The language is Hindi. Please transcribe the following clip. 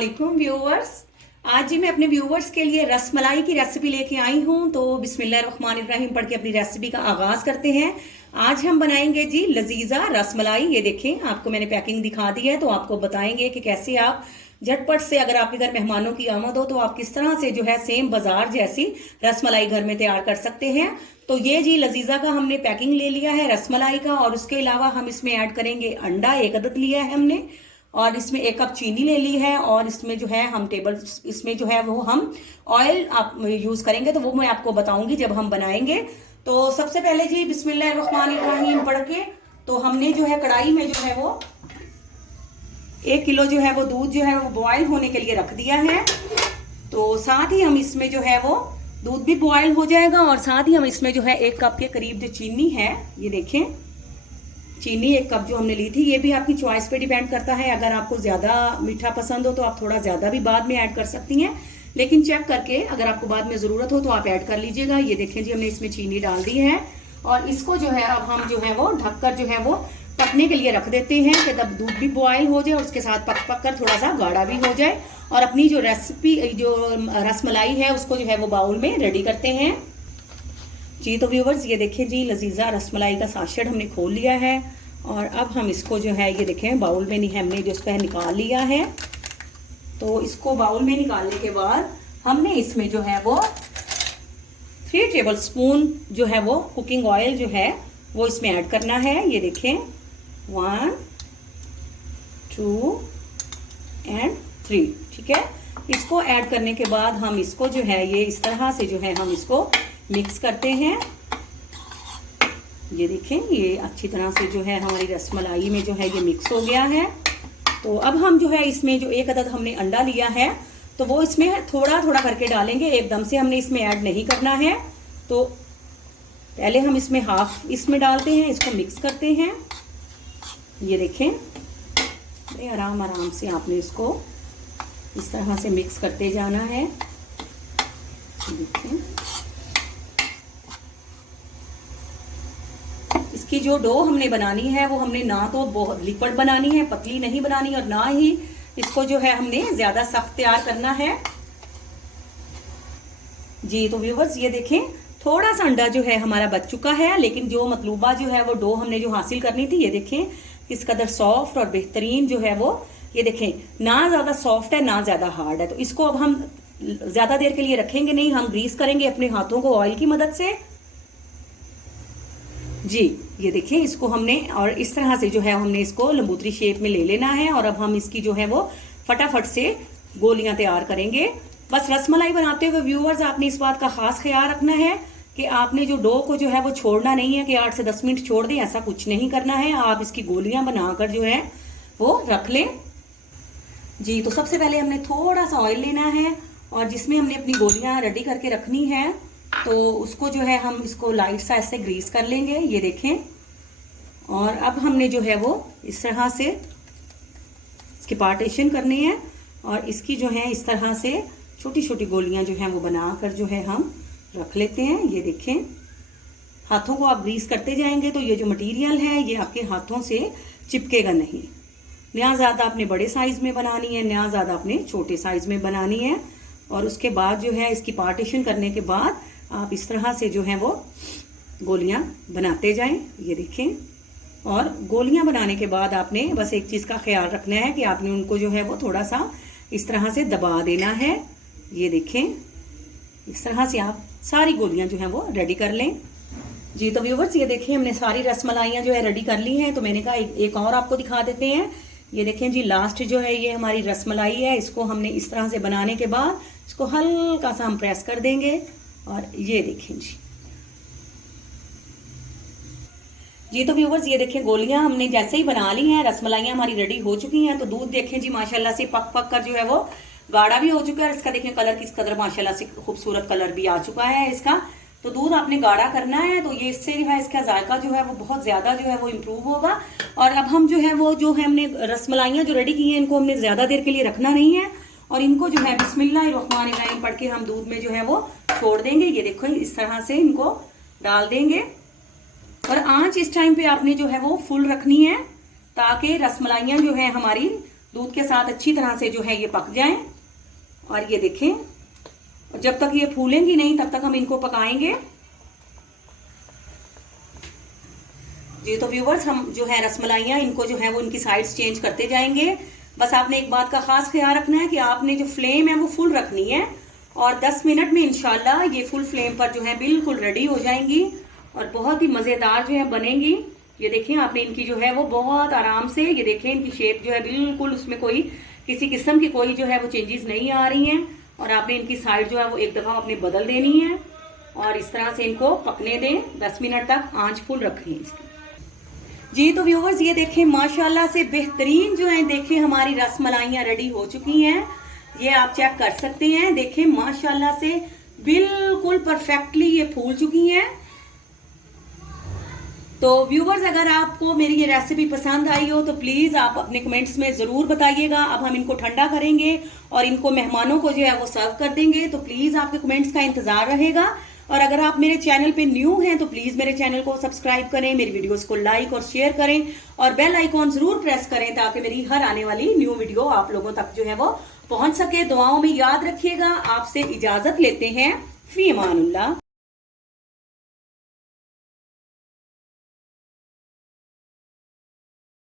अस्सलामुअलैकुम व्यूअर्स। आज जी मैं अपने व्यूअर्स के लिए रसमलाई की रेसिपी लेके आई हूँ। तो बिस्मिल्लाहिर्रहमानिर्रहीम पढ़ के अपनी रेसिपी का आगाज करते हैं। आज हम बनाएंगे जी लजीजा रसमलाई। ये देखें, आपको मैंने पैकिंग दिखा दी है, तो आपको बताएंगे कि कैसे आप झटपट से, अगर आपके घर मेहमानों की आमद हो, तो आप किस तरह से जो है सेम बाजार जैसी रसमलाई घर में तैयार कर सकते हैं। तो ये जी लजीजा का हमने पैकिंग ले लिया है रसमलाई का, और उसके अलावा हम इसमें ऐड करेंगे अंडा, 1 अदद लिया है हमने, और इसमें 1 कप चीनी ले ली है, और इसमें जो है हम इसमें जो है वो हम ऑयल आप यूज करेंगे, तो वो मैं आपको बताऊंगी जब हम बनाएंगे। तो सबसे पहले जी बिस्मिल्लाहिर्रहमानिर्रहीम पढ़ के, तो हमने जो है कढ़ाई में जो है वो 1 किलो जो है वो दूध जो है वो बॉयल होने के लिए रख दिया है। तो साथ ही हम इसमें जो है वो दूध भी बॉयल हो जाएगा, और साथ ही हम इसमें जो है 1 कप के करीब जो चीनी है, ये देखें चीनी 1 कप जो हमने ली थी। ये भी आपकी चॉइस पे डिपेंड करता है, अगर आपको ज्यादा मीठा पसंद हो तो आप थोड़ा ज्यादा भी बाद में ऐड कर सकती हैं, लेकिन चेक करके अगर आपको बाद में जरूरत हो तो आप ऐड कर लीजिएगा। ये देखें जी, हमने इसमें चीनी डाल दी है, और इसको जो है अब हम जो है वो ढककर जो है वो पकने के लिए रख देते हैं, कि तब दूध भी बॉयल हो जाए और उसके साथ पक पक कर थोड़ा सा गाढ़ा भी हो जाए, और अपनी जो रेसिपी जो रसमलाई है उसको जो है वो बाउल में रेडी करते हैं जी। तो व्यूवर्स ये देखें जी, लजीजा रसमलाई का साशेट हमने खोल लिया है, और अब हम इसको जो है ये देखें बाउल में नहीं, हमने जो इसको निकाल लिया है। तो इसको बाउल में निकालने के बाद हमने इसमें जो है वो 3 टेबल स्पून जो है वो कुकिंग ऑयल जो है वो इसमें ऐड करना है। ये देखें 1 2 एंड 3, ठीक है। इसको ऐड करने के बाद हम इसको जो है ये इस तरह से जो है हम इसको मिक्स करते हैं। ये देखें, ये अच्छी तरह से जो है हमारी रसमलाई में जो है ये मिक्स हो गया है। तो अब हम जो है इसमें जो 1 अदद हमने अंडा लिया है, तो वो इसमें थोड़ा थोड़ा करके डालेंगे, एकदम से हमने इसमें ऐड नहीं करना है। तो पहले हम इसमें हाफ इसमें डालते हैं, इसको मिक्स करते हैं। ये देखें, आराम आराम से आपने इसको इस तरह से मिक्स करते जाना है। देखें, इसकी जो डो हमने बनानी है वो हमने ना तो बहुत लिक्विड बनानी है, पतली नहीं बनानी, और ना ही इसको जो है हमने ज्यादा सख्त तैयार करना है जी। तो व्यूवर्स ये देखें, थोड़ा सा अंडा जो है हमारा बच चुका है, लेकिन जो मतलूबा जो है वो डो हमने जो हासिल करनी थी, ये देखें किस कदर सॉफ्ट और बेहतरीन जो है वो, ये देखें ना ज्यादा सॉफ्ट है ना ज्यादा हार्ड है। तो इसको अब हम ज्यादा देर के लिए रखेंगे नहीं, हम ग्रीस करेंगे अपने हाथों को ऑयल की मदद से जी। ये देखें, इसको हमने और इस तरह से जो है हमने इसको लंबूतरी शेप में ले लेना है, और अब हम इसकी जो है वो फटाफट से गोलियां तैयार करेंगे। बस रसमलाई बनाते हुए व्यूअर्स आपने इस बात का खास ख्याल रखना है कि आपने जो डो को जो है वो छोड़ना नहीं है कि 8 से 10 मिनट छोड़ दें, ऐसा कुछ नहीं करना है। आप इसकी गोलियां बनाकर जो है वो रख लें जी। तो सबसे पहले हमने थोड़ा सा ऑयल लेना है, और जिसमें हमने अपनी गोलियां रेडी करके रखनी है, तो उसको जो है हम इसको लाइट सा ऐसे ग्रीस कर लेंगे। ये देखें, और अब हमने जो है वो इस तरह से इसके पार्टीशन करने हैं, और इसकी जो है इस तरह से छोटी छोटी गोलियां जो हैं वो बनाकर जो है हम रख लेते हैं। ये देखें, हाथों को आप ग्रीस करते जाएंगे तो ये जो मटेरियल है ये आपके हाथों से चिपकेगा नहीं। ना ज़्यादा आपने बड़े साइज में बनानी है, ना ज़्यादा आपने छोटे साइज में बनानी है। और उसके बाद जो है इसकी पार्टीशन करने के बाद आप इस तरह से जो है वो गोलियां बनाते जाएं। ये देखें, और गोलियां बनाने के बाद आपने बस एक चीज का ख्याल रखना है कि आपने उनको जो है वो थोड़ा सा इस तरह से दबा देना है। ये देखें, इस तरह से आप सारी गोलियां जो है वो रेडी कर लें जी। तो व्यूवर्स ये देखें, हमने सारी रसमलाइयां जो है रेडी कर ली हैं। तो मैंने कहा एक और आपको दिखा देते हैं। ये देखें जी, लास्ट जो है ये हमारी रसमलाई है, इसको हमने इस तरह से बनाने के बाद इसको हल्का सा हम प्रेस कर देंगे, और ये देखें जी। तो व्यूवर्स ये देखें, गोलियां हमने जैसे ही बना ली हैं, रसमलाइयां हमारी रेडी हो चुकी हैं। तो दूध देखें जी, माशाल्लाह से पक पक कर जो है वो गाढ़ा भी हो चुका है। इसका देखें कलर किस कदर माशाल्लाह से खूबसूरत कलर भी आ चुका है इसका। तो दूध आपने गाढ़ा करना है, तो ये इससे जो है इसका जायका जो है वो बहुत ज्यादा जो है वो इम्प्रूव होगा। और अब हम जो है वो जो है हमने रसमलाइयां जो रेडी की हैं, इनको हमने ज्यादा देर के लिए रखना नहीं है, और इनको जो है बिस्मिल्लाहिर्रहमानिर्रहीम पढ़ के हम दूध में जो है वो छोड़ देंगे। ये देखो, इस तरह से इनको डाल देंगे, और आंच इस टाइम पे आपने जो है वो फुल रखनी है, ताकि रसमलाइयां जो है हमारी दूध के साथ अच्छी तरह से जो है ये पक जाएं। और ये देखें, और जब तक ये फूलेंगी नहीं तब तक हम इनको पकाएंगे जी। तो व्यूवर्स, हम जो है रसमलाइयाँ इनको जो है वो इनकी साइड्स चेंज करते जाएंगे। बस आपने एक बात का खास ख्याल रखना है कि आपने जो फ्लेम है वो फुल रखनी है, और 10 मिनट में इंशाल्लाह ये फुल फ्लेम पर जो है बिल्कुल रेडी हो जाएंगी और बहुत ही मजेदार जो है बनेंगी। ये देखें, आपने इनकी जो है वो बहुत आराम से, ये देखें इनकी शेप जो है बिल्कुल, उसमें कोई किसी किस्म की कोई जो है वो चेंजेस नहीं आ रही हैं। और आपने इनकी साइड जो है वो एक दफा अपने बदल देनी है और इस तरह से इनको पकने दें 10 मिनट तक, आंच फुल रखें इसकी जी। तो व्यूवर्स, ये देखें माशाल्लाह से बेहतरीन जो है, देखें हमारी रसमलाइयाँ रेडी हो चुकी हैं। ये आप चेक कर सकते हैं, देखें माशाल्लाह से बिल्कुल परफेक्टली ये फूल चुकी हैं। तो व्यूवर्स, अगर आपको मेरी ये रेसिपी पसंद आई हो तो प्लीज आप अपने कमेंट्स में जरूर बताइएगा। अब हम इनको ठंडा करेंगे और इनको मेहमानों को जो है वो सर्व कर देंगे, तो प्लीज आपके कमेंट्स का इंतजार रहेगा। और अगर आप मेरे चैनल पे न्यू हैं तो प्लीज मेरे चैनल को सब्सक्राइब करें, मेरी वीडियोस को लाइक और शेयर करें और बेल आइकॉन जरूर प्रेस करें ताकि मेरी हर आने वाली न्यू वीडियो आप लोगों तक जो है वो पहुंच सके। दुआओं में याद रखिएगा। आपसे इजाजत लेते हैं। फी अमानुल्लाह।